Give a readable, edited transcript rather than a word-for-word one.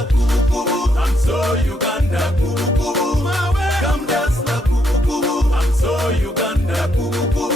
na kubu kubu. I'm so Uganda, kubu kubu. Come dance na kubu kubu. I'm so Uganda, kubu kubu.